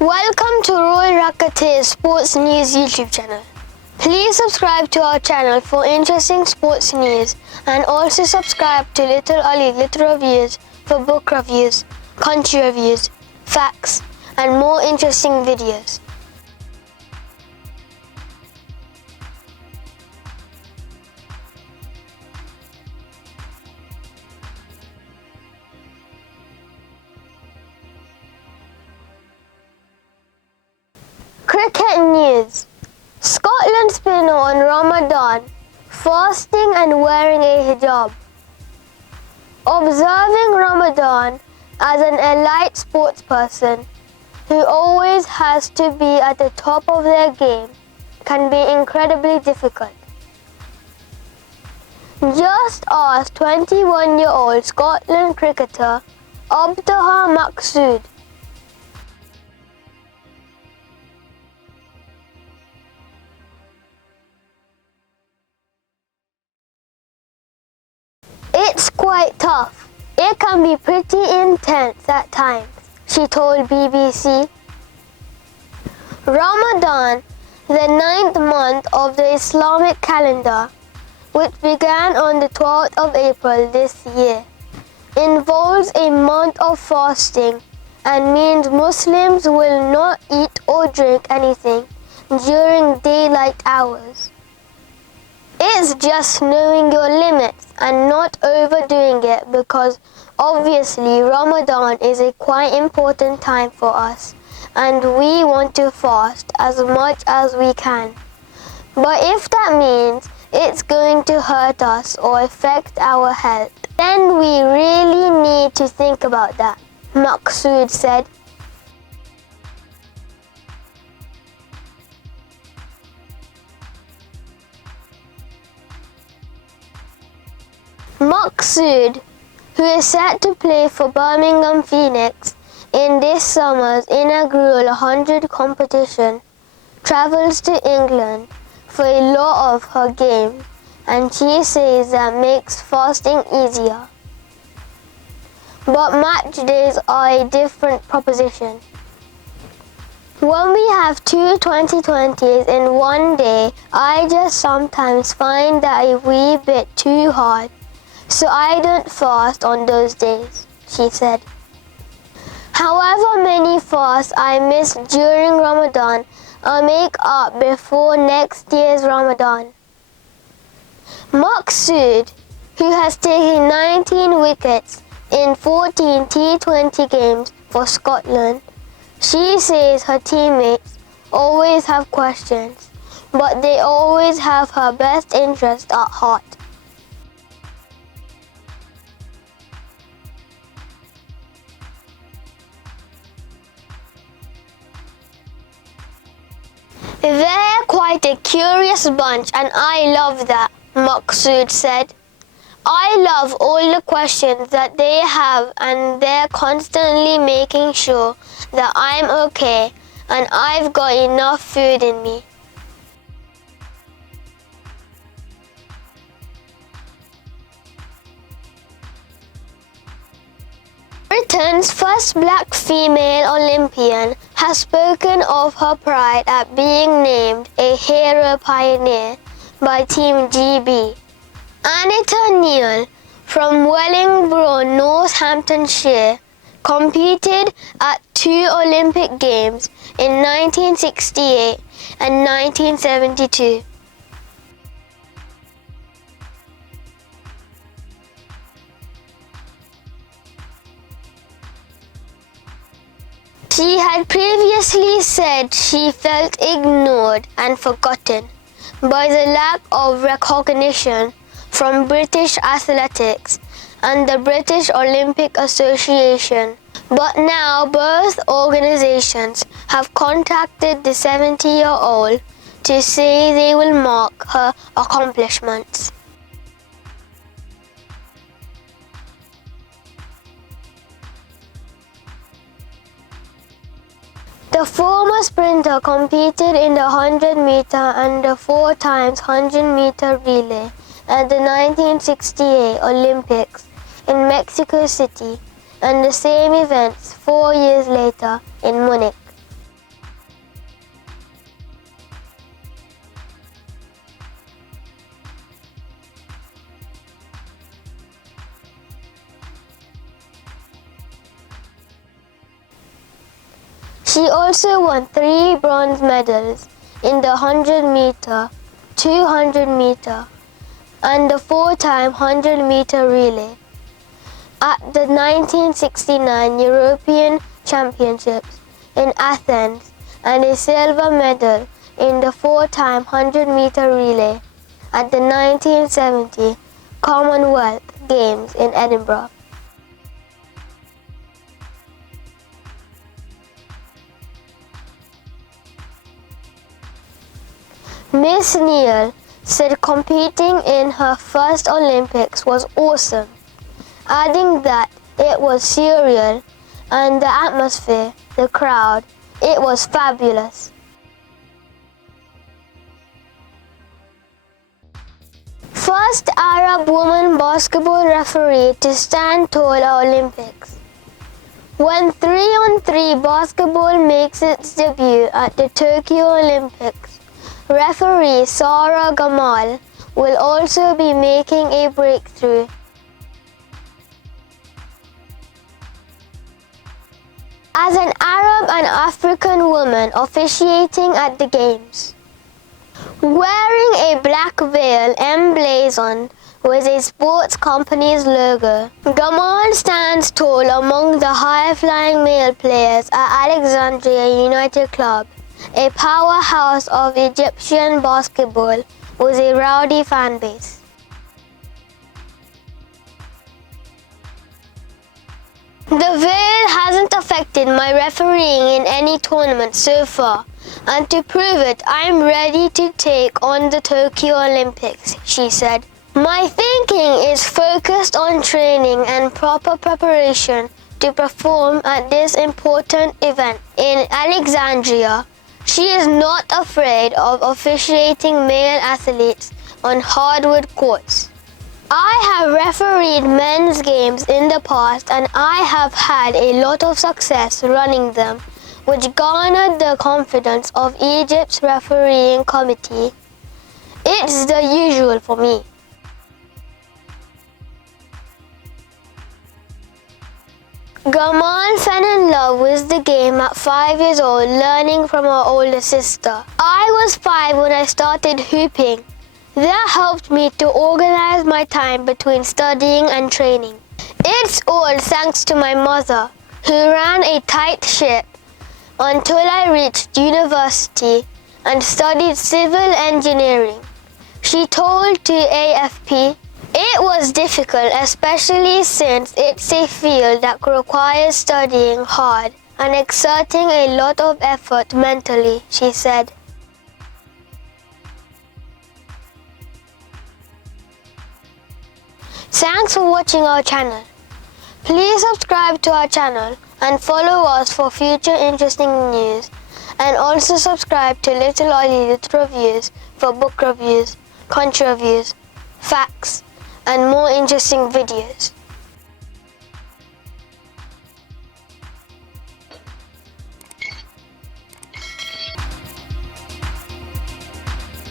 Welcome to Royalracketeers Sports News YouTube channel. Please subscribe to our channel for interesting sports news and also subscribe to Little Ali Little Reviews for book reviews, country reviews, facts and more interesting videos. Cricket news. Scotland spinner on Ramadan, fasting and wearing a hijab. Observing Ramadan as an elite sportsperson who always has to be at the top of their game can be incredibly difficult. Just ask 21-year-old Scotland cricketer Abtaha Maqsood. It's quite tough. It can be pretty intense at times, she told BBC. Ramadan, the 9th month of the Islamic calendar, which began on the 12th of April this year, involves a month of fasting and means Muslims will not eat or drink anything during daylight hours. It's just knowing your limits and not overdoing it, because obviously Ramadan is a quite important time for us and we want to fast as much as we can. But if that means it's going to hurt us or affect our health, then we really need to think about that, Maqsood said. Maqsood, who is set to play for Birmingham Phoenix in this summer's inaugural 100 competition, travels to England for a lot of her games, and she says that makes fasting easier. But match days are a different proposition. When we have two 2020s in one day, I just sometimes find that a wee bit too hard. So I don't fast on those days, she said. However many fasts I miss during Ramadan, I'll make up before next year's Ramadan. Maqsood, who has taken 19 wickets in 14 T20 games for Scotland, she says her teammates always have questions, but they always have her best interest at heart. They're quite a curious bunch and I love that, Maqsood said. I love all the questions that they have and they're constantly making sure that I'm okay and I've got enough food in me. Britain's first black female Olympian has spoken of her pride at being named a hero pioneer by Team GB. Anita Neal from Wellingborough, Northamptonshire, competed at two Olympic Games in 1968 and 1972. She had previously said she felt ignored and forgotten by the lack of recognition from British athletics and the British Olympic Association. But now both organizations have contacted the 70-year-old to say they will mark her accomplishments. The former sprinter competed in the 100-meter and the 4x100-meter relay at the 1968 Olympics in Mexico City and the same events 4 years later in Munich. She also won 3 bronze medals in the 100 meter, 200 meter, and the 4-time 100 meter relay at the 1969 European Championships in Athens, and a silver medal in the 4-time 100 meter relay at the 1970 Commonwealth Games in Edinburgh. Miss Neal said competing in her first Olympics was awesome, adding that it was surreal and the atmosphere, the crowd, it was fabulous. First Arab woman basketball referee to stand tall at Olympics. When 3-on-3 basketball makes its debut at the Tokyo Olympics, referee Sarah Gamal will also be making a breakthrough. As an Arab and African woman officiating at the Games, wearing a black veil emblazoned with a sports company's logo, Gamal stands tall among the high-flying male players at Alexandria United Club, a powerhouse of Egyptian basketball with a rowdy fan base. The veil hasn't affected my refereeing in any tournament so far, and to prove it, I'm ready to take on the Tokyo Olympics, she said. My thinking is focused on training and proper preparation to perform at this important event in Alexandria. She is not afraid of officiating male athletes on hardwood courts. I have refereed men's games in the past and I have had a lot of success running them, which garnered the confidence of Egypt's refereeing committee. It's the usual for me. Gamal fell in love with the game at 5 years old, learning from her older sister. I was 5 when I started hooping. That helped me to organize my time between studying and training. It's all thanks to my mother, who ran a tight ship until I reached university and studied civil engineering. She told to AFP, "It was difficult, especially since it's a field that requires studying hard and exerting a lot of effort mentally," she said. Thanks for watching our channel. Please subscribe to our channel and follow us for future interesting news, and also subscribe to Little Ollie Little Reviews for book reviews, country reviews, facts, and more interesting videos.